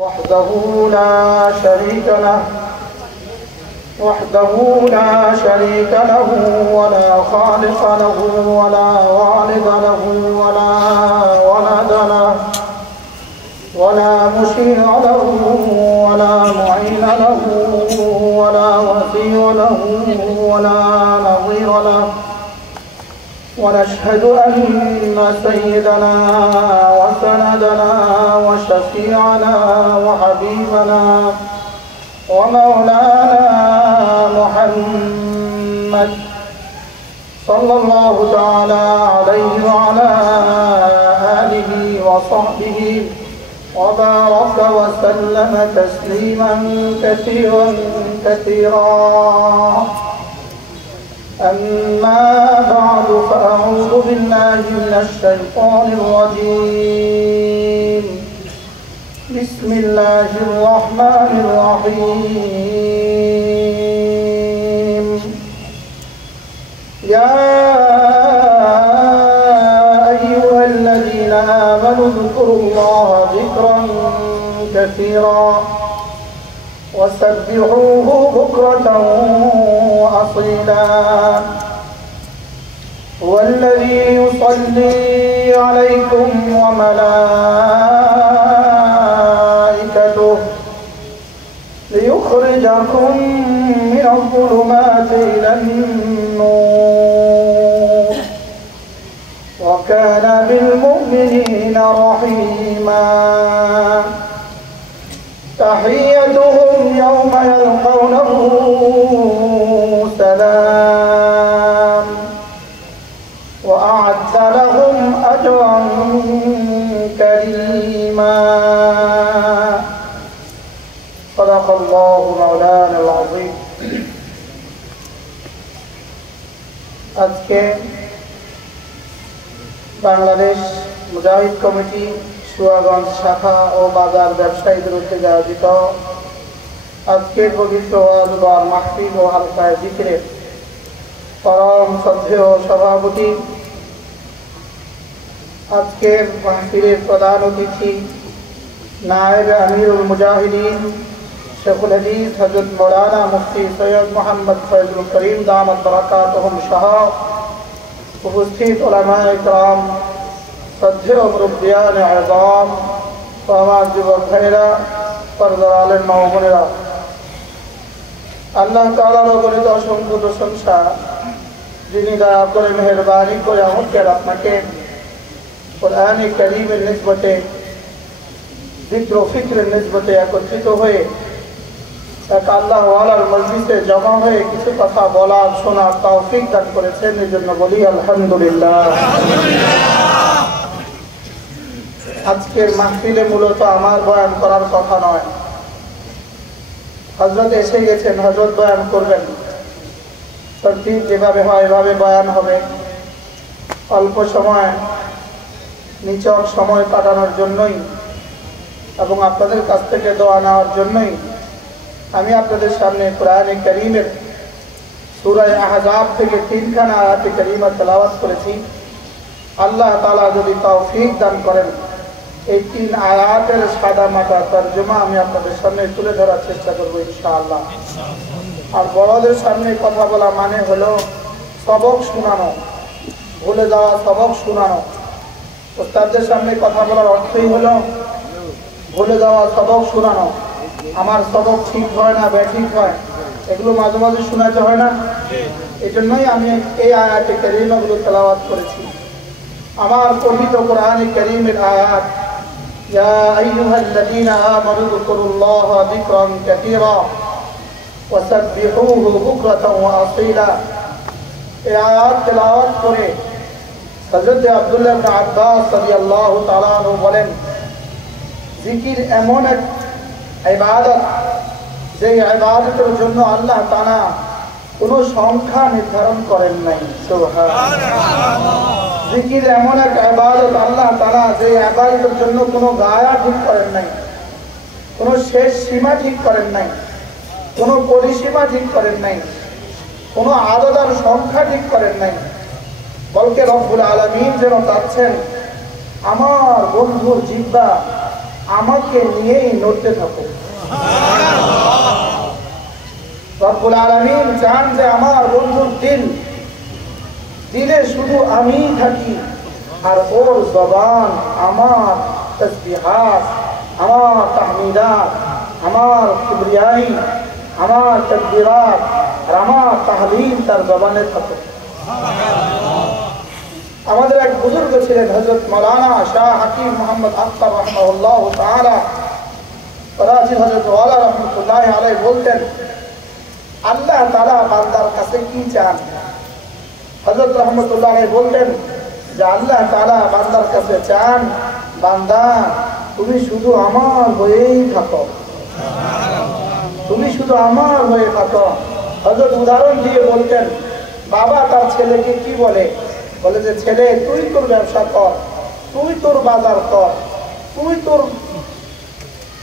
وحده لا شريك له ولا خالق له ولا والد له ولا ولد له ولا مشيع له ولا معين له ولا وصي له ولا نظير له ونشهد أن سيدنا وسندنا وشفيعنا وحبيبنا ومولانا محمد صلى الله تعالى عليه وعلى آله وصحبه وبارك وسلم تسليما كثيرا أما بعد فأعوذ بالله من الشيطان الرجيم بسم الله الرحمن الرحيم يا أيها الذين آمنوا اذكروا الله ذكرا كثيرا وسبحوه بكرة وأصيلا هو الذي يصلي عليكم وملائكته ليخرجكم من الظلمات إلى النور وكان بالمؤمنين رحيما تحيتهم يوم يلقونه سلام وأعد لهم أجرا كريما صدق الله مولانا العظيم আজকে বাংলাদেশ মুজাহিদ কমিটি সুয়াগঞ্জ শাখা ও বাজার ব্যবসায়ীদের উদ্যোগে আয়োজিত আজকের পবিত্র ওয়াজ মাহফিল ও হালকায় জিকিরের পরম শ্রদ্ধেয় সভাপতি, আজকের মাহফিলের প্রধান অতিথি নায়েব আমিরুল মুজাহিদিন শেখুল হাদিস হযরত মাওলানা মুফতি সৈয়দ মোহাম্মদ ফয়জুল করিম দামাত বারাকাতুহুম সহ উপস্থিত উলামায়ে কেরাম, শ্রদ্ধেয় মুরব্বিয়ান আযম, আমার যুবক ভাইরা, পর্দার আলেম মা ও বোনেরা, আল্লাহ তাআলার অগণিত অসংখ্য প্রশংসা, যিনি দয়া করে মেহেরবানি করে আমাকে আপনাকে কোরআনে কারীমের নিসবতে যিকর ও ফিকরের নিসবতে একত্রিত হয়ে এক আল্লাহ ওয়ালার মজলিসে জমা হয়ে কিছু কথা বলার শোনার তৌফিক দান করেছেন, এই জন্য বলি আলহামদুলিল্লাহ। আজকের মাহফিলে মূলত আমার বয়ান করার কথা নয়, হযরত এসে গেছেন, হযরত বয়ান করবেন, তরতিব যেভাবে হয় এভাবে বয়ান হবে। অল্প সময় নিছক সময় কাটানোর জন্যই এবং আপনাদের কাছ থেকে দোয়া নেওয়ার জন্যই আমি আপনাদের সামনে কোরআনে কারীমের সূরা আহজাব থেকে 3খানা আয়াতে কারীমা তেলাওয়াত করেছি। আল্লাহ তাআলা যদি তৌফিক দান করেন এই 3 আয়াতের সাদা মাটা তরজমা আমি আপনাদের সামনে তুলে ধরার চেষ্টা করব ইনশাআল্লাহ। আর বড়দের সামনে কথা বলা মানে হলো সবক শোনানো, ভুলে যাওয়া সবক শোনানো। ওস্তাদদের সামনে কথা বলার অর্থই হলো ভুলে যাওয়া সবক শোনানো। আমার সবক ঠিক হয় না, ব্যাঠিক হয়, এগুলো মাঝে মাঝে শোনাতে হয় না। এই জন্যই আমি এই আয়াতে কারীমাগুলো তেলাওয়াত করেছি। আমার পবিত্র কোরআনে কারীমের আয়াত, ইয়া আইয়ুহাল্লাযীনা আমানু যকুরুল্লাহা যিকরান কাসীরা ওয়াসাব্বিহুহু বুকরাতান ওয়া আসীলা। এই আয়াত তেলাওয়াত করে হযরত আব্দুল্লাহ ইবনে আব্বাস রাদিয়াল্লাহু তাআলা আনহু বলেন, জিকির এমন এক ইবাদত যে ইবাদতের জন্য আল্লাহ তাআলা কোনো সংখ্যা নির্ধারণ করেন নাই। সুবহানাল্লাহ। জিকির এমন এক ইবাদত আল্লাহ তাআলা যে ইবাদতের জন্য কোনো গায়া ঠিক করেন নাই, কোনো শেষ সীমা ঠিক করেন নাই, কোনো পরিসীমা ঠিক করেন নাই, কোনো আদত আর সংখ্যা ঠিক করেন নাই। বলকে রব্বুল আলামিন যেন চাচ্ছেন আমার বন্ধুর জিহ্বা আমাকে নিয়েই নড়তে থাকো। রব্বুল আলামিন চান যে আমার বন্ধুর দিলে শুধু আমিই থাকি, আর ওর জবান আমার তাসবিহাত, আমার তাহমিদাত, আমার কিবরিয়াই, আমার তাকবীরাত আর আমার তাহলিল তার জবানে থাকে। আমাদের এক বুজুর্গ ছিলেন হযরত মাওলানা শাহ হাকিম মোহাম্মদ আখতার রাহমাহুল্লাহ তাআলা, করাচি হযরত ওয়ালা রাহমাতুল্লাহি আলাইহি বলতেন, আল্লাহ তাআলা বান্দার কাছে কি চান? হযরত রাহমাতুল্লাহি আলাইহি বলতেন যে আল্লাহ তাআলা বান্দার কাছে চান, বান্দা তুমি শুধু আমার হয়েই থাকো, তুমি শুধু আমার হয়ে থাকো। হযরত উদাহরণ দিয়ে বলতেন, বাবা তার ছেলেকে কি বলে? বলে যে ছেলে তুই তোর ব্যবসা কর, তুই তোর বাজার কর, তুই তোর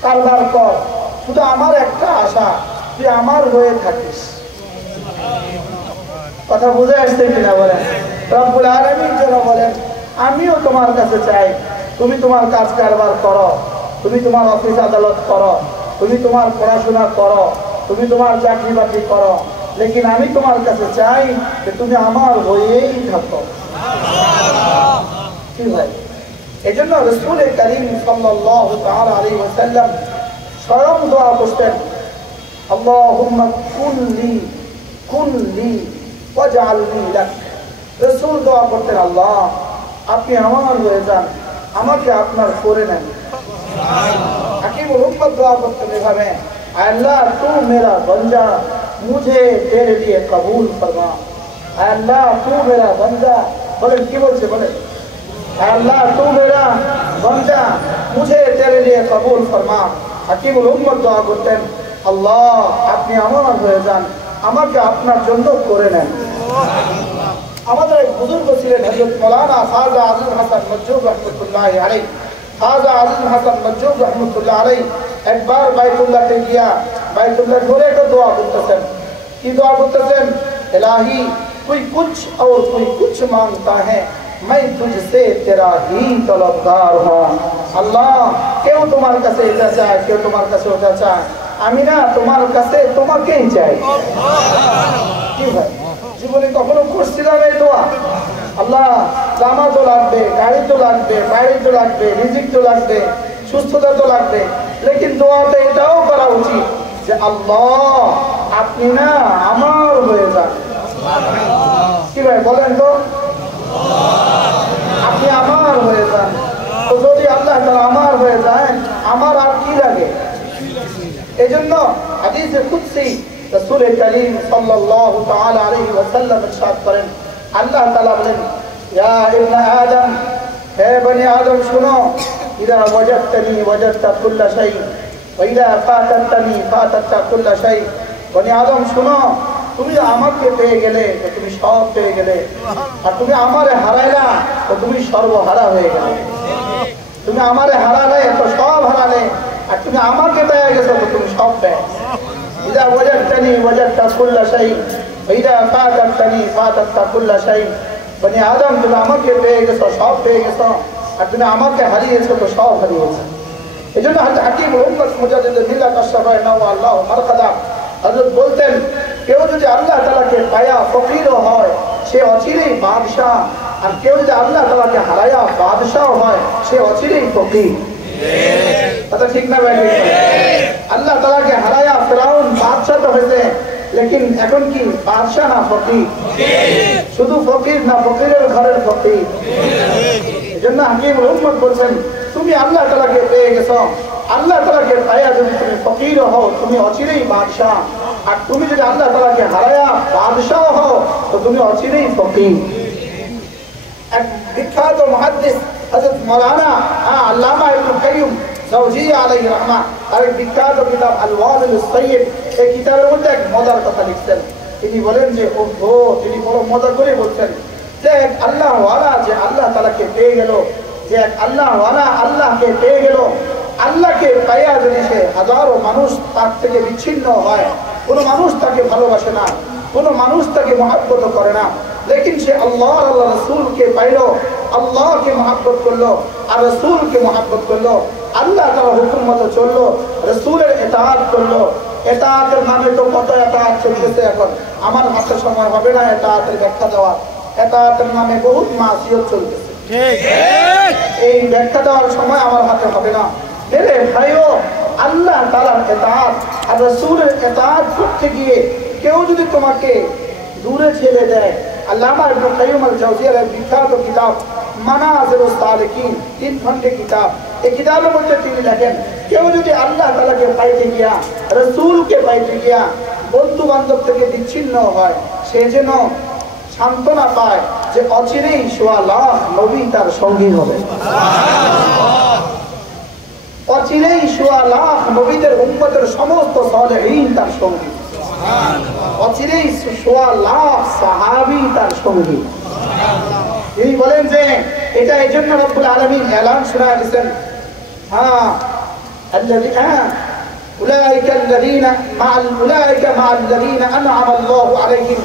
কারবার কর, শুধু আমার একটা আশা তুই আমার হয়ে থাকিস। কথা বুঝে আসছে কিনা বলেন? রব্বুল আলামিন যেন বলেন আমিও তোমার কাছে চাই তুমি তোমার কাজ কারবার করো, তুমি তোমার অফিস আদালত করো, তুমি তোমার পড়াশোনা করো, তুমি তোমার চাকরি বাকরি করো, লেকিন আমি তোমার কাছে চাই যে তুমি আমার হয়েই থাকো। কি ভাই, এই জন্য রাসূল কারীম সাল্লাল্লাহু তাআলা আলাইহি ওয়াসাল্লাম স্বয়ং দোয়া করতেন, আল্লাহুম্মা কুনলি ওয়াজআলনি লাক। রাসূল দোয়া করতেন, আল্লাহ আপনি আমার হয়ে যান, আমাকে আপনার করে নেন। হাকিম উম্মত দোয়া করতেন এভাবে, अल्लाह तू मेरा बंदा मुझे तेरे लिए कबूल फरमा। अल्लाह तू मेरा बंदा, बोले की बोलছে বলে, अल्लाह तू मेरा बंदा मुझे तेरे लिए कबूल फरमा। হাকিম উম্মত দোয়া করতেন, আল্লাহ আপনি আমার হয়ে যান, আমাকে আপনার জন্য করে নেন। আমাদের এক বুজুর্গ ছিলেন হযরত মাওলানা খাজা আজম হাসান মজজুব রাহমাতুল্লাহি আলাইহি। খাজা আজম হাসান মজজুব রাহমাতুল্লাহি আলাইহি একবার বাইতুল্লাহতে গিয়া বাইতুল্লাহ ঘরে একটা দোয়া করতেছেন। কি দোয়া করতেছেন? ইলাহি कोई कुछ और कोई कुछ मांगता है, मैं तुझसे तेरा ही तलबगार हूँ। अल्लाह কেউ তোমার কাছে এটা চায়, কেউ তোমার কাছে ওটা চায়, আমি না তোমার কাছে তোমাকেই চাই। কি ভাই, জীবনে কখনো করছিলাম এই দোয়া? আল্লাহ জামা তো লাগবে, গাড়ি তো লাগবে, বাড়ি তো লাগবে, রিজিক তো লাগবে, সুস্থতা তো লাগবে, লেকিন দোয়াতে এটাও করা উচিত যে আল্লাহ আপনি না আমার হয়ে যান। কি ভাই বলেন তো, আপনি আমার হয়ে যান। তো যদি আল্লাহ তাআলা আমার হয়ে যায়, আমার আর কি লাগে? এজন্য হাদিসে কুদসি রাসূল কারীম সাল্লাল্লাহু তাআলা আলাইহি ওয়াসাল্লাম ইরশাদ করেন, আল্লাহ তাআলা বলেন, ইয়া ইবনে আদম, হে বনি আদম শুনো, ইদা ওয়াজাদতানি ওয়াজাদতা কুল্লা শাই ওয়া ইদা ফাতাতনি ফাতাততা কুল্লা শাই। বনি আদম শুনো, তুমি আমাকে পেয়ে গেলে তো তুমি সব পেয়ে গেলে, আর তুমি আমারে হারাইলা তো তুমি সর্বহারা হয়ে গেলে। তুমি আমারে হারালে তো সব হারালে, আর তুমি আমাকে পেয়ে গেছো তো তুমি সব পেয়ে। ইদা ওয়াজাদতানি ওয়াজাদতা কুল্লা শাই ওয়া ইদা ফাতাতনি ফাতাততা কুল্লা শাই। বনি আদম তুমি আমাকে পেয়ে গেছো, সব পেয়ে গেছো, আর তুমি আমাকে হারিয়েছো তো সব হারিয়েছো। এজন্য হাকিম উম্মত মুজাদ্দিদ মিল্লাত আশ-শাফাঈ নাওয়াল্লাহু মারকাদা হযরত বলতেন, কেউ যদি আল্লাহ তাআলাকে পায়া ফকির হয় সে অচিরেই বাদশা, আর কেউ যদি আল্লাহ তাআলাকে হারায়া বাদশা হয় সে অচিরেই ফকির। কথা ঠিক না ভাই? আল্লাহ তাআলাকে হারায়া ফিরাউন বাদশা তো হয়েছে, লেকিন এখন কি বাদশা না ফকির? শুধু ফকির না, ফকিরের ঘরের ফকির। এজন্য হাকিম উম্মত বলছেন, তুমি আল্লাহ তাআলাকে পেয়ে গেছো, আল্লাহ তাআলাকে পায়া যদি তুমি ফকির হও তুমি অচিরেই বাদশা, আর তুমি যদি আল্লাহ তাআলাকে হারায়া বাদশা হও তো তুমি অচিরেই ফকির। এক বিখ্যাত মুহাদ্দিস হযরত মাওলানা আল্লামা ইবনে কাইয়্যিম জাওজিয়্যি আলাইহি রাহমাহ তার বিখ্যাত কিতাব আল ওয়াবিলুস সাইয়্যিব, এই কিতাবের মধ্যে এক মজার কথা লিখছেন। তিনি বলেন যে তিনি বড় মজা করে বলছেন যে এক আল্লাহ ওয়ালা যে আল্লাহ তাআলাকে পেয়ে গেল, যে এক আল্লাহ ওয়ালা আল্লাহকে পেয়ে গেল, আল্লাহকে পাইয়া যদি সে হাজারো মানুষ তার থেকে বিচ্ছিন্ন হয়, কোনো মানুষ তাকে ভালোবাসে না, কোনো মানুষ তাকে মহব্বত করে না, লেকিন সে আল্লাহ আল্লাহ রাসূলকে পাইল, আল্লাহকে মহব্বত করলো আর রাসূলকে মহব্বত করলো, আল্লাহ তাআলার হুকুম মতো চললো, রাসূলের ইতাআত করলো। ইতাআতের নামে তো কত ইতাআত চলতেছে এখন, আমার হাতে সময় হবে না ইতাআতের ব্যাখ্যা দেওয়া। ইতাআতের নামে বহুত মাসিয়ত চলতেছে, ঠিক এই ব্যাখ্যা দেওয়ার সময় আমার হাতে হবে না। মেরে ভাইও, আল্লাহ তাআলার ইতাআত আর রাসূলের ইতাআত করতে গিয়ে কেউ যদি তোমাকে দূরে ঠেলে দেয়, আল্লামা ইবনে কাইয়্যিম আল-জাওজিয়ার বিখ্যাত কিতাব মানাজিলুস সালিকিন 3 খণ্ডে কিতাব, এই কিতাবের মধ্যে তিনি লেখেন, কেউ যদি আল্লাহ তাআলাকে পাইতে গিয়া, রাসূলকে পাইতে গিয়া বন্ধু বান্ধব থেকে বিচ্ছিন্ন হয়, সে যেন সান্ত্বনা পায় যে অচিরেই সোয়া লাখ নবী তার সঙ্গী হবে। অচিরেই সোয়া লাখ নবীদের উম্মতের সমস্ত সালেহীন তার সঙ্গী, অচিরেই সোয়া লাখ সাহাবী তার সঙ্গী। তিনি বলেন যে এটা এই জন্য রব্বুল আলামিন এলান শোনা দিয়েছেন, হ্যাঁ أولئك الذين مع الذين أنعم الله عليهم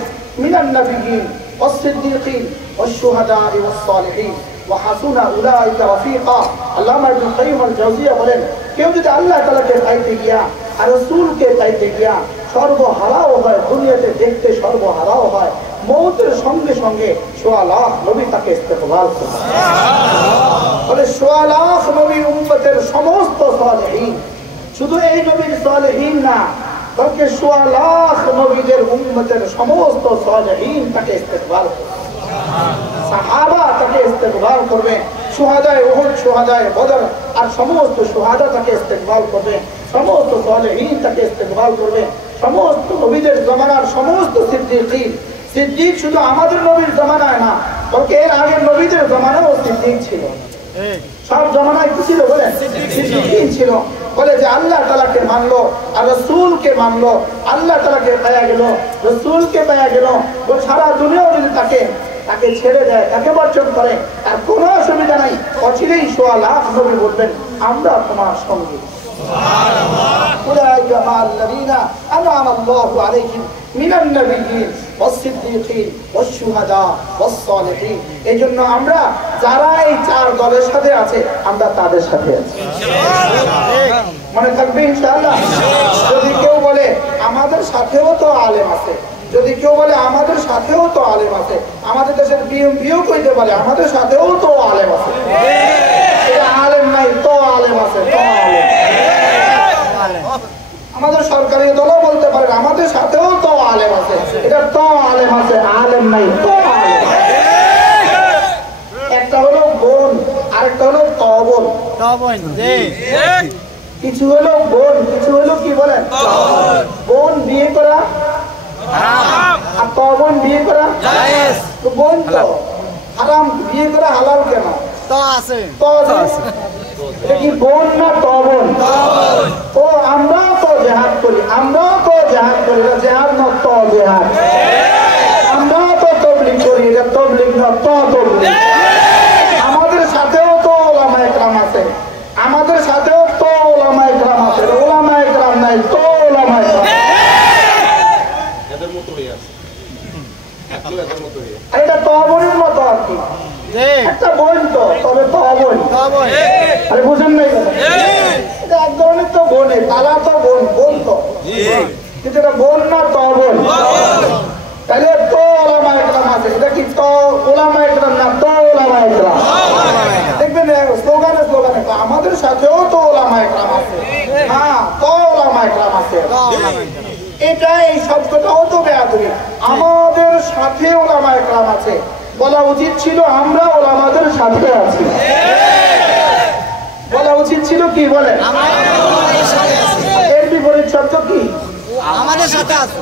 من النبيين والصديقين والشهداء والصالحين وحسن أولئك رفيقا। আল্লামা ইবনে কাইয়্যিম আল-জাওজিয়া বলেন, কেউ যদি আল্লাহ তাআলাকে পাইতে গিয়া আর রাসূলকে পাইতে গিয়া সর্বহারাও হয়, দুনিয়াতে দেখতে সর্বহারাও হয়, মৌতের সঙ্গে সঙ্গে সোয়া লাখ নবী তাকে ইস্তেকবাল করে। বলে সোয়া লাখ নবী উম্মতের সমস্ত সালেহীন, শুধু এই নবীর সালেহীন না, বলকে সোয়া লাখ নবীদের উম্মতের সমস্ত সালেহীন তাকে ইস্তেকবাল করে। সাহাবা তাকে ইস্তেকবাল করবে, শুহাদায়ে উহুদ, শুহাদায়ে বদর আর সমস্ত শুহাদা তাকে ইস্তেকবাল করবে, সমস্ত সালেহীন তাকে ইস্তেকবাল করবে, সমস্ত নবীদের জমানার সমস্ত সিদ্দিকীন। সিদ্দিক শুধু আমাদের নবীর জমানায় না, বলকে এর আগের নবীদের জমানায়ও সিদ্দিক ছিল। সব জমানায় কি ছিল বলেন? সিদ্দিকীন ছিল। বলে যে আল্লাহ তাআলাকে মানলো আর রাসূলকে মানলো, আল্লাহ তাআলাকে পাওয়া গেল, রাসূলকে পাওয়া গেল, ও সারা দুনিয়া যদি তাকে ছেড়ে দেয়, তাকে বর্জন করে, আর কোনো অসুবিধা নাই, অচিরেই সোয়া লাখ নবী বলবেন আমরা তোমার সঙ্গে। أولئك مع الذين أنعم الله عليهم من النبيين والصديقين والشهداء والصالحين। এই জন্য আমরা যারা এই চার দলের সাথে আছে, আমরা তাদের সাথে আছি, মনে থাকবে ইনশাআল্লাহ। যদি কেউ বলে আমাদের সাথেও তো আলেম আছে, যদি কেউ বলে আমাদের সাথেও তো আলেম আছে, আমাদের দেশের বিএমপিও কইতে পারে আমাদের সাথেও তো আলেম আছে, এটা আলেম নাই তো আলেম আছে, তো আলেম। আমাদের সরকারি দলও বলতে পারে আমাদের সাথেও তো আলেম আছে, এটা তো আলেম আছে, আলেম নাই তো আলেম। একটা হলো বোন, আরেকটা হলো তবন। কিছু হলো বোন, কিছু হলো কি বলেন, বোন বিয়ে করা আর তবন বিয়ে করা জায়েজ। তো বোন তো হারাম, বিয়ে করা হালাল কেন? তো আছে, তো আছে। এটা কি বোন না তবন? ও আমরা তো জিহাদ করি, আমরাও তো জিহাদ করি, এটা জিহাদ না তো জিহাদ। আমরাও তো তাবলীগ করি, এটা তাবলীগ না তো তাবলীগ। আমাদের সাথেও তো উলামায়ে কেরাম আছে, আমাদের সাথেও তো উলামায়ে কেরাম আছে, উলামায়ে কেরাম নাই তো উলামায়ে কেরাম। এদের মতো হয়ে আছে, এদের মতো হয়ে আছে, এটা তবনের মতো আর কি, একটা বোন তো, তবে তবন। আরে বুঝেন নাই কথা, এটা এক ধরনের তো বোনে, তারা তো বোন, বোন তো, কিন্তু এটা বোন না তবন। তাহলে তো উলামায়ে কেরাম আছে, এটা কি তো উলামায়ে কেরাম না তো উলামায়ে কেরাম। দেখবেন স্লোগানে স্লোগানে আমাদের সাথেও তো উলামায়ে কেরাম আছে, হ্যাঁ তো উলামায়ে কেরাম আছে। এটা এই শব্দটাও তো বেয়াদবি, আমাদের সাথে উলামায়ে কেরাম আছে, বলা উচিত ছিল আমরা ওলামাদের সাথে আছি, বলা উচিত ছিল কি বলেন, এর বিপরীত শব্দ কি আমাদের সাথে আছে,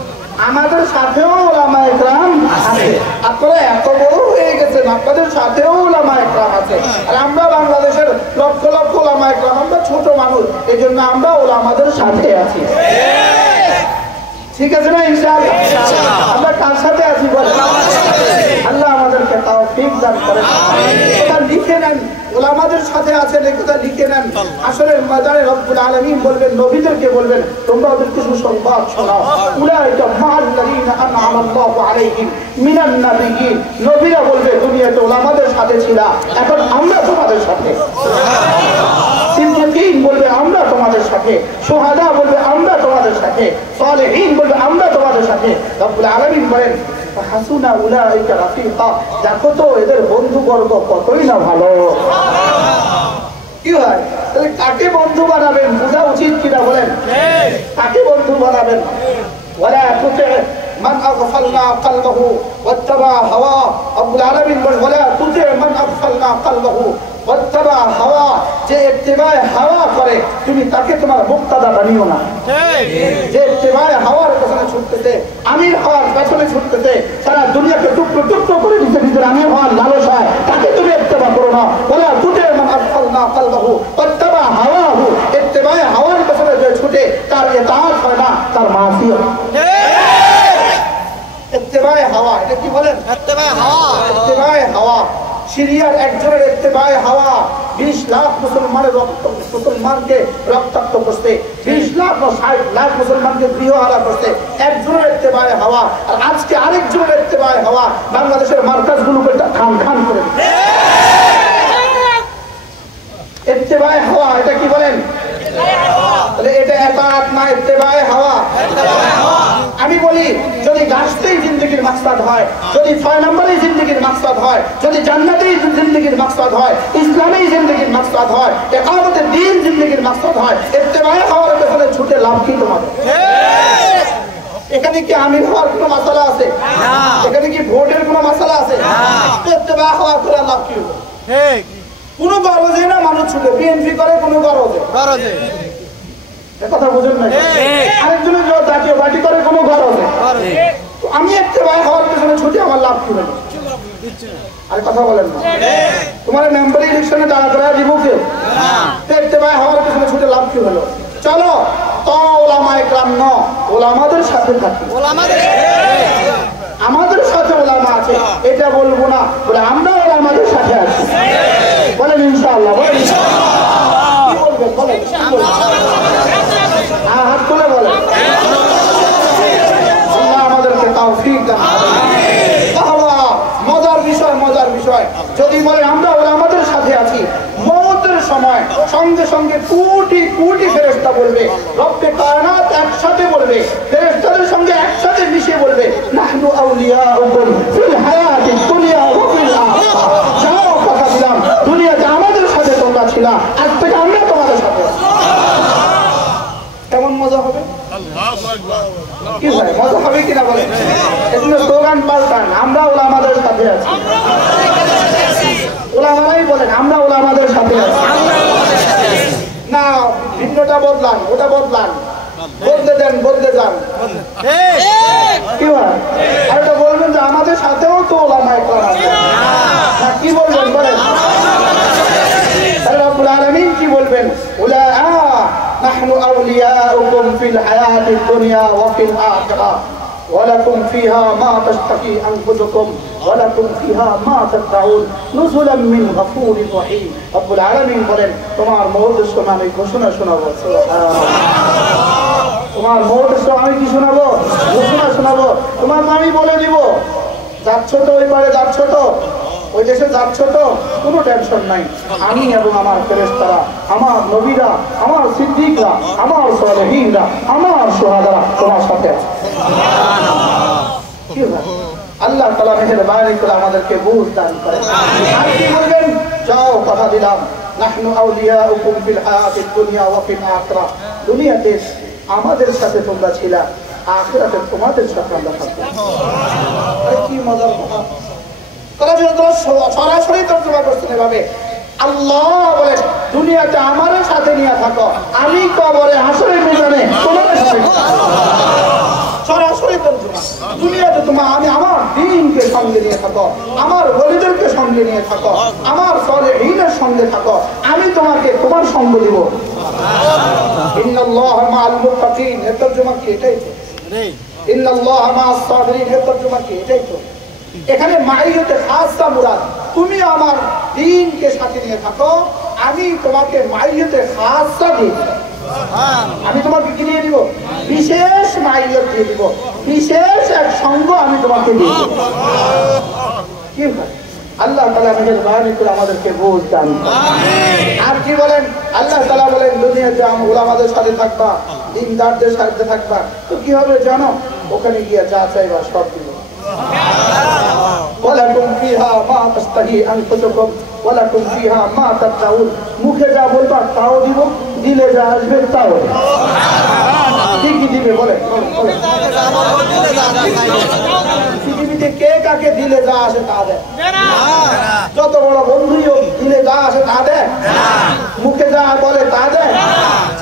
আমাদের সাথেও উলামায়ে কেরাম আছে। আপনারা এত বড় হয়ে গেছেন, আপনাদের সাথেও উলামায়ে কেরাম আছে, আর আমরা বাংলাদেশের লক্ষ লক্ষ উলামায়ে কেরাম, আমরা ছোট মানুষ, এই জন্য আমরা ওলামাদের সাথে আছি। ঠিক আছে না ইনশাআল্লাহ? আমরা কার সাথে আছি বলেন? আল্লাহ আমাদেরকে তৌফিক দান করেন। এটা লিখে নেন, ওলামাদের সাথে আছেন, এটা লিখে নেন। আসলে ময়দানে রব্বুল আলামিন বলবেন, নবীদেরকে বলবেন তোমরা ওদেরকে সুসংবাদ শোনাও। উলাইকা মা'আল্লাযীনা আন'আমা আল্লাহু আলাইহিম মিনান নাবিয়্যিন। নবীরা বলবে দুনিয়াতে ওলামাদের সাথে ছিলা, এখন আমরা তোমাদের সাথে। সিদ্দিকীন সালিহিন বলবে আমরা তোমাদের সাথে, শুহাদা বলবে আমরা তোমাদের সাথে, সালেহিন বলবে আমরা তোমাদের সাথে। রব্বুল আলামিন বলেন হাসুনা উলাইকা রাফিকা, দেখো তো এদের বন্ধুবর্গ কতই না ভালো। কি হয় তাহলে কাকে বন্ধু বানাবেন বোঝা উচিত কিনা বলেন? কাকে বন্ধু বানাবেন? ওয়ালা তুতি মান আগফালনা কলবহু ওয়াত্তাবা হাওয়া। রব্বুল আলামিন বলেন ওয়ালা তুতি মান আগফালনা কলবহু ওয়াত্তাবা হাওয়া, যে ইত্তিবায়ে হাওয়া করে তুমি তাকে তোমার মুক্তাদা বানিও না। যে ইত্তিবায়ে হাওয়ার পেছনে ছুটতেছে, আমির হওয়ার পেছনে ছুটতেছে, সারা দুনিয়াকে টুকরো টুকরো করে দিতে নিজের আমির হওয়ার লালসায়, তাকে তুমি ইত্তেবা করো না। ওয়ালা তুতি মান আগফালনা কলবহু ওয়াত্তাবা হাওয়াহু, ইত্তিবায়ে হাওয়ার পেছনে যে ছুটে তার ইতাআত হয় না, তার মাসিয়ত। ইত্তেবায়ে হাওয়া, এটা কি বলেন? ইত্তেবায়ে হাওয়া। ইত্তেবায়ে হাওয়া, সিরিয়ার একজনের ইত্তেবায়ে হাওয়া 20 লাখ মুসলমানকে রক্তাক্ত করতে, 20 লাখ বা 60 লাখ মুসলমানকে গৃহহারা করতে একজনের ইত্তেবায়ে হাওয়া। আর আজকে আরেকজনের ইত্তেবায়ে হাওয়া বাংলাদেশের মার্কাজগুলোকে খান খান করে দিচ্ছে। ইত্তেবায়ে হাওয়া, এটা কি বলেন? তাহলে এটা ইতাআত না ইত্তেবায়ে হাওয়া? আমি বলি যদি গাছতেই জিন্দেগির মাকসাদ হয়, যদি 6 নম্বরেই জিন্দেগির মাকসাদ হয়, যদি জান্নাতেই জিন্দেগির মাকসাদ হয়, ইসলামেই জিন্দেগির মাকসাদ হয়, ইকামতের দ্বীন জিন্দেগির মাকসাদ হয়, ইত্তেবায়ে হাওয়ার পেছনে ছুটে লাভ কি তোমাদের? এখানে কি আমির হওয়ার কোনো মাসালা আছে? এখানে কি ভোটের কোনো মাসালা আছে? ইত্তেবায়ে হাওয়া করে লাভ কি হবে? কোনো গরজে না মানুষ ছুটে বিএনপি করে, কোনো গরজে কথা বুঝেন না। আরেকজনের জাতীয় পার্টি করে, কোনো গরজে। আমি ইত্তেবায়ে হাওয়ার পেছনে ছুটে আমার লাভ কি হলো? আর কথা বলেন না। তোমার মেম্বার ইলেকশনে দাঁড়া করা দিব কেউ? ইত্তেবায়ে হাওয়ার পেছনে ছুটে লাভ কি হলো? চলো তো ওলামায়ে কেরাম ন, ওলামাদের সাথে থাকি। আমাদের সাথে ওলামা আছে এটা বলবো না, বলে আমরা ওলামাদের সাথে আছি। বলেন ইনশাআল্লাহ। বলেন কি বলবেন? বলেন হাত তুলে বলেন। আল্লাহ আমাদেরকে তৌফিক দান করুন। মজার বিষয়, মজার বিষয়। যদি বলে আমরা ওলামাদের সাথে আছি, মওতের সময় সঙ্গে সঙ্গে কোটি কোটি ফেরেশতা বলবে, রব্বে কায়নাত একসাথে বলবে, ফেরেশতাদের সঙ্গে একসাথে মিশে বলবে নাহনু আউলিয়াউকুম ফিল হায়াতিদ দুনিয়া ওয়া ফিল আখিরাহ। যাও কথা দিলাম দুনিয়াতে আমাদের সাথে তোমরা ছিলা, আজ থেকে আমরা তোমাদের সাথে। কেমন মজা হবে? কি হয় মজা হবে কিনা বলেন? এজন্য স্লোগান পাল্টান, আমরা ওলামাদের সাথে আছি। ওলামারাই বলেন আমরা ওলামাদের সাথে আছি। না ভিন্নটা বদলান, ওটা বদলান, বদলে দেন, বদলে যান। কি হয় আর এটা বলবেন যে আমাদের সাথেও তো ওলামায়ে কেরাম আছে। না কি বলবেন বলেন? রব্বুল আলামিন কি বলবেন? উলাআ নাহনু আউলিয়াউকুম ফিল হায়াতিদ দুনিয়া ওয়া ফিল আখিরাহ ওয়া লাকুম ফিহা মা তাশতাহি আনফুসুকুম ওয়া লাকুম ফিহা মা তাদউন নুজুলাম মিন গফুরির রহিম। রব্বুল আলামিন বলেন তোমার মওতের সময় আমি ঘোষণা শোনাবো। সুবহানাল্লাহ। তোমার মওতের সময় আমি কি শোনাবো? ঘোষণা শোনাবো। তোমার আমি বলে দিব যাচ্ছ তো ওই পারে, যাচ্ছ তো ওই দেশে, যাচ্ছ তো কোনো টেনশন নাই। আমি এবং আমার ফেরেশতারা, আমার নবীরা, আমার সিদ্দিকরা, আমার সালেহীনরা, আমার শুহাদারা তোমার সাথে আছে। কি হয় আল্লাহ তাআলা মেহেরবানি করে আমাদেরকে বুঝ দান করেন। আর কি বলবেন? যাও কথা দিলাম নাহনু আউলিয়াউকুম ফিল হায়াতিদ দুনিয়া ওয়া ফিল আখিরাহ। দুনিয়াতে আমাদের সাথে তোমরা ছিলা, আখিরাতে তোমাদের সাথে আমরা থাকবো। কি মজার কথা! তারা সরাসরি তর্জমা করছেন এভাবে, আল্লাহ বলে দুনিয়াতে আমার সাথে নিয়ে থাকো, আমি কবরে হাসরের ময়দানে তোমাদের সাথে। সরাসরি তর্জমা। দুনিয়াতে তোমার আমি আমার দ্বীনকে সঙ্গে নিয়ে থাকো, আমার ওলিদেরকে সঙ্গে নিয়ে থাকো, আমার সালেহীনের সঙ্গে থাকো, আমি তোমাকে তোমার সঙ্গ দিব। ইন্নাল্লাহা মাআল মুত্তাকিন, এর তর্জমা কি? এটাই তো। ইন্নাল্লাহা মাআস সাবিরিন, এর তর্জমা কি? এটাই তো। এখানে মাইয়তে খাসা মুরাদ, তুমি আমার দ্বীনকে সাথে নিয়ে থাকো, আমি তোমাকে মাইয়তে খাসা দিই। আমি তোমাকে কি দিয়ে দিব? বিশেষ মাইয়ত দিয়ে দিব, বিশেষ এক সঙ্গ আমি তোমাকে দিয়ে দিব। কি হয় আল্লাহ তাআলা মেহেরবানি করে আমাদেরকে বুঝ দান করেন। আর কি বলেন আল্লাহ তাআলা বলেন দুনিয়াতে উলামাদের সাথে থাকবা, দিনদারদের সাথে থাকবা, তো কি হবে জানো? ওখানে গিয়ে যা চাইবা সব দিবে। ওয়ালাকুম ফিহা মা তাশতাহি আনফুসুকুম ওয়ালাকুম ফিহা মা তাদউন। মুখে যা বলবা তাও দিব, দিলে যা আসবে তাও দিব। কি কি দিবে বলেন? পৃথিবীতে কে কাকে দিলে যা আসে তা দেয়? যত বড় বন্ধুই হোক দিলে যা আসে তা দেয়? মুখে যা বলে তা দেয়?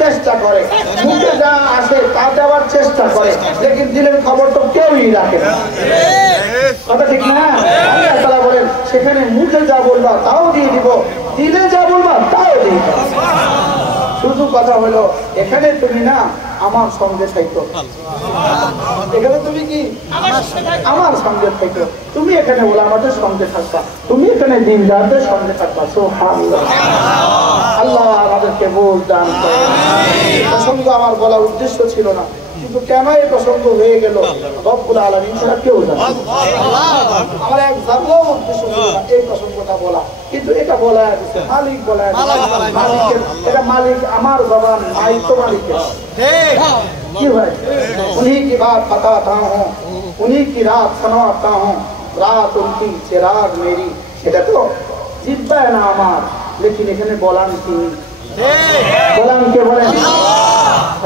চেষ্টা করে। মুখে যা আসে তা দেওয়ার চেষ্টা করে, লেকিন দিলের খবর তো কেউই রাখে না। কথা ঠিক না? আল্লাহ তাআলা বলেন সেখানে মুখে যা বলবা তাও দিয়ে দিব, দিলে যা বলবা তাও দিয়ে দিব। শুধু কথা হলো এখানে তুমি না আমার সঙ্গে থাকো, এখানে তুমি কি আমার সঙ্গে থাকো, তুমি এখানে উলামাদের সঙ্গে থাকবা, তুমি এখানে দিনদারদের সঙ্গে থাকবা। সুবহানাল্লাহ। আল্লাহ আমাদেরকে বুঝ দান করেন। প্রসঙ্গ আমার বলার উদ্দেশ্য ছিল না, কিন্তু কেন এই প্রসঙ্গ হয়ে গেল রব্বুল আলামিন ছাড়া কেউ জানে। আমার এক জানলেও উদ্দেশ্য ছিল না এই প্রসঙ্গটা বলা, কিন্তু এটা বলা আছে মালিক বলা মালিকের, এটা মালিক আমার জবান নাই তো মালিকের। কি ভাই উन्हीं की बात बताता हूँ, उन्हीं की रात सुनाता हूँ, रात उनकी चिराग मेरी। এটা তো জিব্বায় না আমার, লেকিন এখানে বলান তিনি, বলান কে বলেন?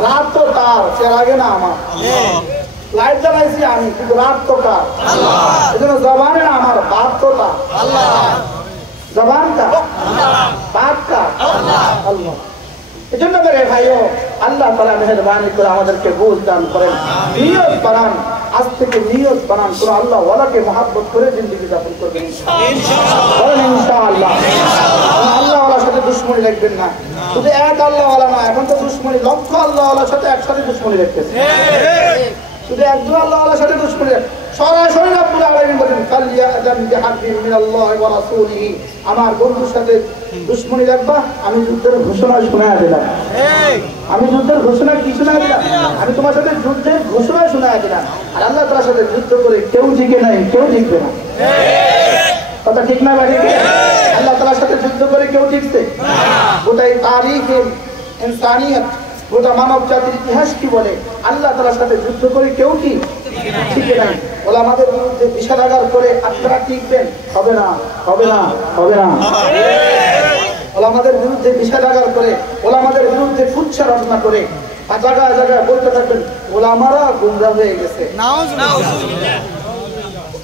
রাত তো তার, চেরাগে না আমার। লাইট জ্বালাইছি আমি, কিন্তু রাত তো তার। এজন্য জবানে না আমার, বাত তো তার। জবান কা বাত কা আল্লাহ। এজন্য মেরে ভাইও আল্লাহ তাআলা মেহেরবানি করে আমাদেরকে বুঝ দান করেন। নিয়ত বানান, আজ থেকে নিয়ত বানান করে আল্লাহ ওয়ালাকে মহব্বত করে জিন্দেগি যাপন করবেন ইনশাআল্লাহ। ইনশাআল্লাহ। আল্লাহ ওয়ালার সাথে দুশমনি রাখবেন না। শুধু এক আল্লাহ ওয়ালা না, এখন তো দুশমনি লক্ষ আল্লাহ ওয়ালার সাথে একসাথে দুশমনি রাখতেছে। শুধু একজন আল্লাহ ওয়ালার সাথে দুশমনি সরাসরি রব্বুল আলামিন বলেন কালিয়া আযান বিহাব্বিন মিনাল্লাহি ওয়া রাসূলিহি। আমার বন্ধুর সাথে দুশমনি রাখবা, আমি যুদ্ধের ঘোষণা শোনায়া দিলাম। আমি যুদ্ধের ঘোষণা কি শোনায়া দিলাম? আমি তোমার সাথে যুদ্ধের ঘোষণা শোনায়া দিলাম। আর আল্লাহ তাআলার সাথে যুদ্ধ করে কেউ জিতে নাই, কেউ জিতবে না। কথা ঠিক না ভাই? আল্লাহ তাআলার সাথে যুদ্ধ করে কেউ জিতছে? গোটাই তারিখে ইনসানিয়ত, গোটা মানব জাতির ইতিহাস কি বলে? আল্লাহ তাআলার সাথে যুদ্ধ করে কেউ কি টিকে নাই। ওলামাদের বিরুদ্ধে বিষাদাগার করে আপনারা টিকবেন? হবে না, হবে না, হবে না। ওলামাদের বিরুদ্ধে বিষাদাগার করে, ওলামাদের বিরুদ্ধে ফুৎসা রচনা করে জায়গায় জায়গায় বলতে থাকবেন ওলামারা গুমরাহ হয়ে গেছে।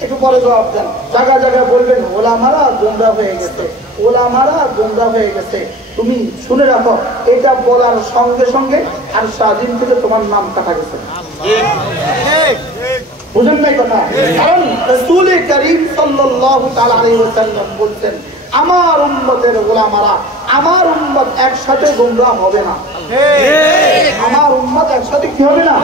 একটু পরে জবাব দেন। জায়গায় জায়গায় বলবেন ওলামারা গুমরাহ হয়ে গেছে, ওলামারা গুমরাহ হয়ে গেছে। তুমি শুনে রাখো, এটা বলার সঙ্গে সঙ্গে আর স্বাধীন থেকে তোমার নাম কাটা গেছে। বুঝেন নাই কথা? কারণ রাসূল করিম সাল্লাল্লাহু তাআলা আলাইহি ওয়াসাল্লাম বলছেন আমার উম্মতের ওলামারা, আমার উম্মত একসাথে গুমরাহ হবে না। আমার উম্মত একসাথে কি হবে না?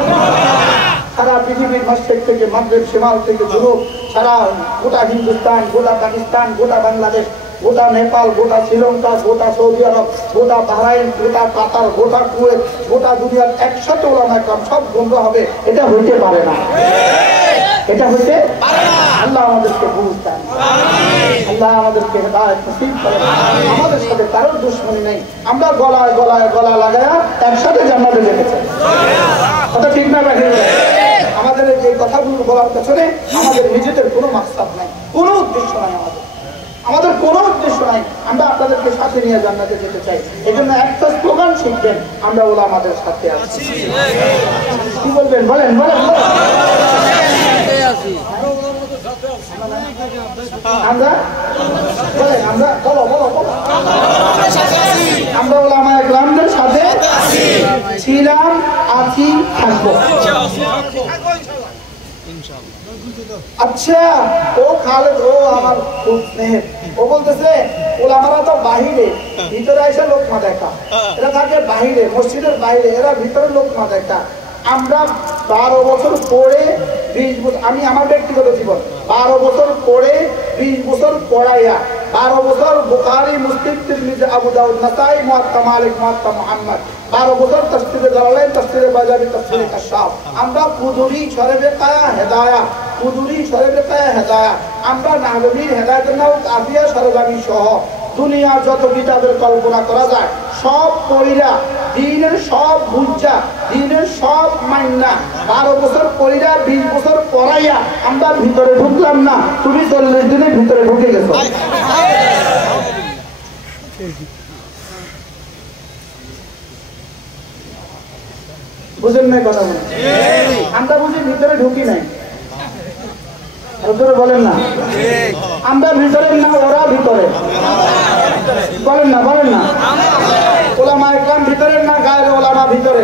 সারা পৃথিবীর মাশরিক থেকে মাগরিব, শিমাল থেকে পূরব, সারা গোটা হিন্দুস্তান, গোটা পাকিস্তান, গোটা বাংলাদেশ, গোটা নেপাল, গোটা শ্রীলঙ্কা, গোটা সৌদি আরব, গোটা বাহরাইন, গোটা কাতার, গোটা কুয়েত, গোটা দুনিয়ার একসাথে ওলামা একরাম সব গুমরাহ হবে, এটা হইতে পারে না। এটা হইতে পারে না। আল্লাহ আমাদেরকে বুঝ দেন, আল্লাহ আমাদেরকে হেদায়েত নসিব করেন। আমাদের সাথে কারোর দুশমনি নেই, আমরা গলায় গলায় গলা লাগায়া একসাথে জান্নাতে যেতে চাই। কথা ঠিক না ভাই? আমাদের এই কথাগুলো বলার পেছনে আমাদের নিজেদের কোনো মাকসাদ নাই, কোনো উদ্দেশ্য নাই। আমাদের কোনো উদ্দেশ্য নাই, আমরা আপনাদেরকে সাথে নিয়ে জান্নাতে যেতে চাই। এই জন্য একটা স্লোগান শিখবেন, আমরা ওলামাদের সাথে আছি। কি বলবেন? বলেন বলেন আমরা বলেন, আমরা বলো বলো বলো, আমরা ওলামায়ে কেরামদের সাথে ছিলাম, আছি, থাকবো। আচ্ছা, ও খালেদ, ও আমার খুব স্নেহের, ও বলতেছে ওলামারা তো বাহিরে, ভিতরে এসে লোকমা দেখা, এরা থাকে বাহিরে, মসজিদের বাইরে, এরা ভিতরে লোকমা দেখা। আমরা 12 বছর পড়ে 20 বছর, আমি আমার ব্যক্তিগত জীবন 12 বছর পড়ে 20 বছর পড়াইয়া, 12 বছর বুখারী, মুসলিম, তিরমিজি, আবু দাউদ, নাসাই, মুয়াত্তা মালিক, মুয়াত্তা মুহাম্মদ, 12 বছর তাফসীরে জালালাইন, তাফসীরে বাজাবি, তাফসীরে কাশাফ। আমরা কুদুরি, শরীফে কায়া, হেদায়া, কুদুরি, শরীফে কায়া, হেদায়া। আমরা নাহবীর হেদায়েতুন নাউ কাফিয়া সরজামি সহ দুনিয়া যত কিতাবের কল্পনা করা যায় সব পড়িরা দ্বীনের সব বুঝা দ্বীনের সব মাইনা 12 বছর পড়িরা 20 বছর পড়াইয়া আমরা ভিতরে ঢুকলাম না, তুমি 40 দিনের ভিতরে ঢুকে গেছো। বুঝেন নাই কথা বলেন? আমরা বুঝি ভিতরে ঢুকি নাই, বলেন না আমরা ভিতরে না ওরা ভিতরে, বলেন না বলেন না। ওলামা ইকরাম ভিতরে না গায়ের ওলামা ভিতরে,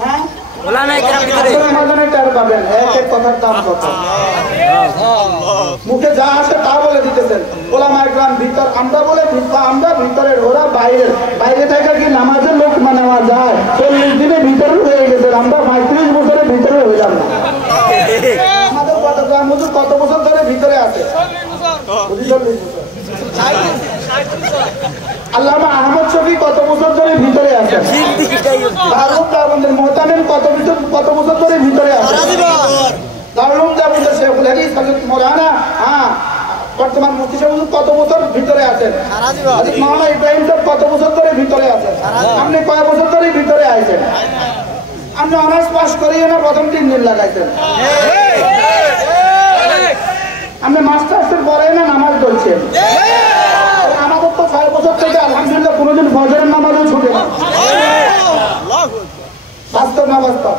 হ্যাঁ ওলামা ইকরাম ভিতরে আমাদের টার পাবেন। এক এক কথার দাম কত, মুখে যা আসে তা বলে দিতেছেন। ওলামা ইকরাম ভিতর, আমরা বলে আমরা ভিতরের, ওরা বাইরের। বাইরে থেকে কি নামাজের লোক নেওয়া যায়? 40 দিনে ভিতরে হয়ে গেছে, আমরা 35 বছরের ভিতরে হইলাম না। আমাদের কত বছর ধরে ভিতরে আছে? আল্লামা আহমদ শফি কত বছর ধরে ভিতরে আছে? মোহতামিম কত বছর ধরে ভিতরে আছে? দারুল দেওবন্দের শেখুল হাদিস হযরত মাওলানা বর্তমান মুফতি সাহেব কত বছর ভিতরে আছেন? হযরত মাওলানা ইব্রাহিম সাহেব কত বছর ধরে ভিতরে আছেন? আপনি কয় বছর ধরে ভিতরে আছেন? আপনি অনার্স পাস করিয়ে না প্রথম 3 দিন লাগাইছেন, আপনি মাস্টার্সের পরে না নামাজ পড়ছেন। আমাদের তো 6 বছর থেকে আলহামদুলিল্লাহ কোনোদিন ফজরের নামাজও ছুটে না। বাস্তব না বাস্তব?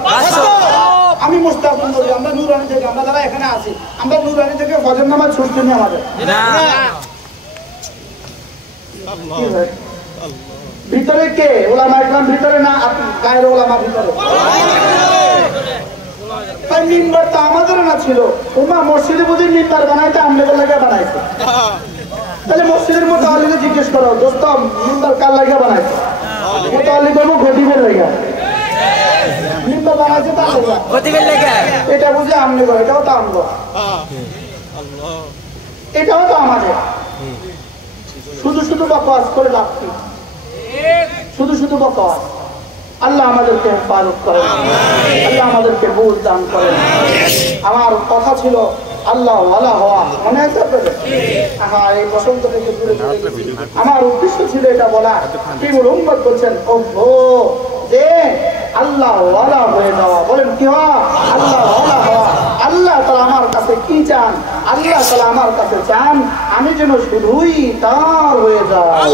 আমি মুস্তাফিজ বলি, আমরা নুরানি থেকে, আমরা যারা এখানে আছি আমরা নুরানি থেকে ফজর নামাজ ছুটতে নেই আমাদের। ভিতরে কে? ওলামা ইকরাম ভিতরে না গায়ের ওলামা ভিতরে? তাই মিম্বার তো আমাদের না ছিল। ওমা মসজিদে বুঝি মিম্বার বানাইতে আমলে লাগে বানাইছে, তাহলে মসজিদের মুতাআল্লিকে জিজ্ঞেস করো, দোস্ত মিম্বার কার লাগে বানাইছে? মুতাআল্লি বলবো খতিবের লাগে। মিম্বার বানাইছে তার লাগে, খতিবের লাগে। এটা বুঝি আমলে করে, এটাও তো আমলো, এটাও তো আমাদের। শুধু শুধু বকওয়াস করে লাভ কি? শুধু শুধু বকওয়াস। আল্লাহ আমাদেরকে হেফাজত করেন, আল্লাহ আমাদেরকে বুঝ দান করেন। আমার কথা ছিল আল্লাহ ওয়ালা হওয়া, মনে আছে আপনাদের? হ্যাঁ, এই বসন্ত থেকে দূরে দূরে আমার উদ্দেশ্য ছিল এটা বলা। কি উম্মত বলছেন ও যে আল্লাহ ওয়ালা হয়ে যাওয়া। বলেন কি হওয়া? আল্লাহ ওয়ালা হওয়া। আল্লাহ তাআলা আমার কাছে কি চান? আল্লাহ তাআলা আমার কাছে চান আমি যেন শুধুই তার হয়ে যাই,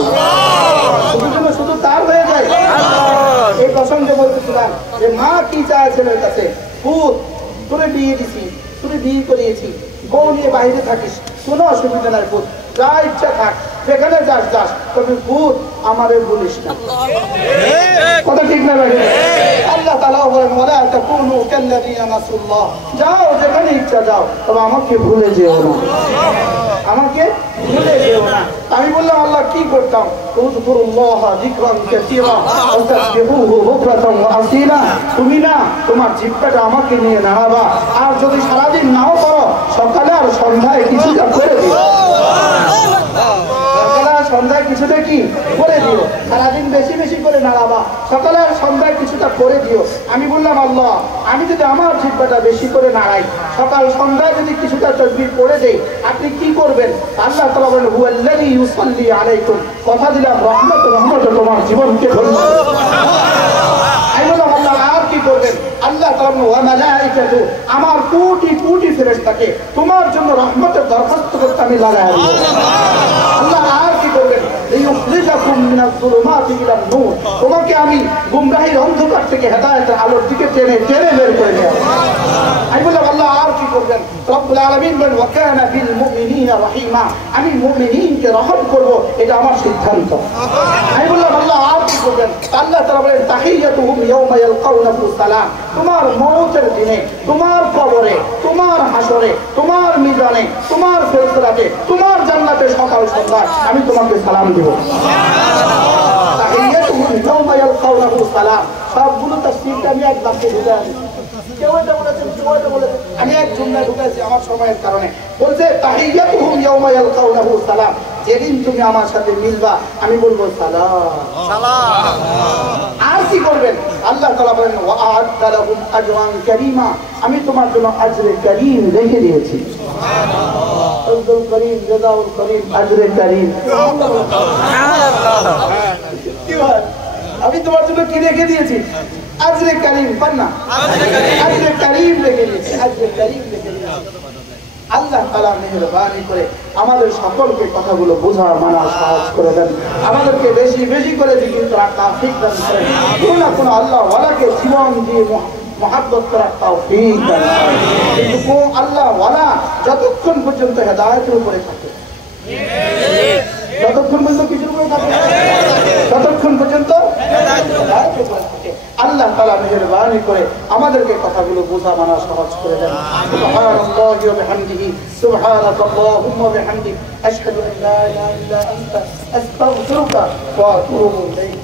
শুধু তার হয়ে যায়। এই প্রসঙ্গে বলতেছিলাম যে মা কি চায় ছেলের কাছে? পুত তোরে বিয়ে দিছি, তোরে বিয়ে করিয়েছি, বউ নিয়ে বাইরে থাকিস, কোনো অসুবিধা নাই পুত, যা ইচ্ছা থাক, যেখানে যাস যাস, তবে পুত আমারে ভুলিস না। কথা ঠিক না লাগে? আল্লাহ তাআলা বলেন ওয়ালা তাকুনু কাল্লাযিনা নাসুল্লাহ, যাও যেখানে ইচ্ছা যাও, তবে আমাকে ভুলে যেও না, আমাকে ভুলে যেও না। আমি বললাম আল্লাহ কি করতাম? উযকুরুল্লাহ যিকরান কাসীরা ওয়া তাসবিহুহু বুকরাতান ওয়া আসীলা। তুমি না তোমার জিহ্বাটা আমাকে নিয়ে নাড়াবা, আর যদি সারাদিন নাও করো সকালে আর সন্ধ্যায় কিছুটা করে দিও। সন্ধ্যায় কিছুটা কি করে দিও, সারাদিন বেশি বেশি করে নাড়াবা, সকালে আর সন্ধ্যায় কিছুটা করে দিও। আমি বললাম আল্লাহ আমি যদি আমার জিহ্বাটা বেশি করে নাড়াই, সকাল সন্ধ্যায় যদি কিছুটা তাসবিহ পড়ে দেই, আপনি কি করবেন? আল্লাহ তাআলা বলেন হুয়াল্লাযী ইউসাল্লি আলাইকুম, কথা দিলাম রহমত তোমার জীবনকে ধন্য। আমি বললাম আল্লাহ আর কি করবেন? আল্লাহ তাআলা ওয়া মালাইকাতু, আমার কোটি কোটি ফেরেশতাকে তোমার জন্য রহমতের দরখাস্ত করতে আমি লাগাই। আল্লাহ আর কি করবেন? লিইউখরিজাকুম মিনাজ যুলুমাতি ইলান নূর, তোমাকে আমি গুমরাহির অন্ধকার থেকে হেদায়েতের আলোর দিকে টেনে টেনে বের করে নিয়ে আসব। আমি বললাম আল্লাহ আর কি করবেন? রব্বুল আলামিন বলেন ওয়া কানা বিল মুমিনিনা রাহিমা, আমি মুমিনিনকে রহম করব, এটা আমার সিদ্ধান্ত। আমি বললাম আল্লাহ আর কি করবেন? আল্লাহ তাআলা বলেন তাহিয়াতুহুম ইয়াওমা ইয়ালকাউনাহু সালাম, তোমার মওতের দিনে, তোমার কবরে, তোমার হাসরে, তোমার মিজানে, তোমার ফেরেশতাতে, তোমার জান্নাতে সকাল সন্ধ্যা আমি তোমাকে সালাম দেব। তাহিয়াতুহুম ইয়াওমা ইয়ালকাউনাহু সালাম, সবগুলো তাফসীরটা আমি এক বাক্যে বুঝাই দিই। কেউ এটা বলেছেন, কেউ এটা বলেছেন, আমি এক জুমলায় ঢুকাইছি আমার সময়ের কারণে। বলছে তাহিয়াতুহুম ইয়াওমা ইয়ালকাউনাহু সালাম, যেদিন তুমি আমার সাথে মিলবা আমি বলবো সালাম সালাম। আর কি করবেন? আল্লাহ তাআলা বলেন ওয়া আ'আদ্দা লাহুম আজরান কারীমা, আমি তোমার জন্য আজরে কারীম রেখে দিয়েছি। সুবহানাল্লাহ, আজরুল করিম, জাযাউল করিম, আজরে কারীম। সুবহানাল্লাহ, কি হয়, আমি তোমার জন্য কি রেখে দিয়েছি? আজরে কারীম। পান্না আজরে কারীম রেখে দিয়েছি, আজরে কারীম রেখে দিয়েছি। আল্লাহ তাআলা মেহেরবানি করে আমাদের সকলকে কথাগুলো বোঝা মানা সহজ করে দেন, আমাদেরকে বেশি বেশি করে জিকির করা তৌফিক দান করেন। কোন আল্লাহ ওয়ালাকে জীবন দিয়ে মহব্বত করার তৌফিক দান করেন। কিন্তু কোন আল্লাহ ওয়ালা যতক্ষণ পর্যন্ত হেদায়েতের উপরে থাকে, যতক্ষণ পর্যন্ত কিছুর উপরে থাকে, ততক্ষণ পর্যন্ত হেদায়েতের উপরে থাকে। আল্লাহ তাআলা মেহেরবানি করে আমাদেরকে কথাগুলো বোঝা মানা সহজ করে দেন। সুবহানাল্লাহি ওয়া বিহামদিহি, সুবহানাকাল্লাহুম্মা ওয়া বিহামদিক, আশহাদু আন লা ইলাহা ইল্লা আনতা, আস্তাগফিরুকা ওয়া আতুবু ইলাইক।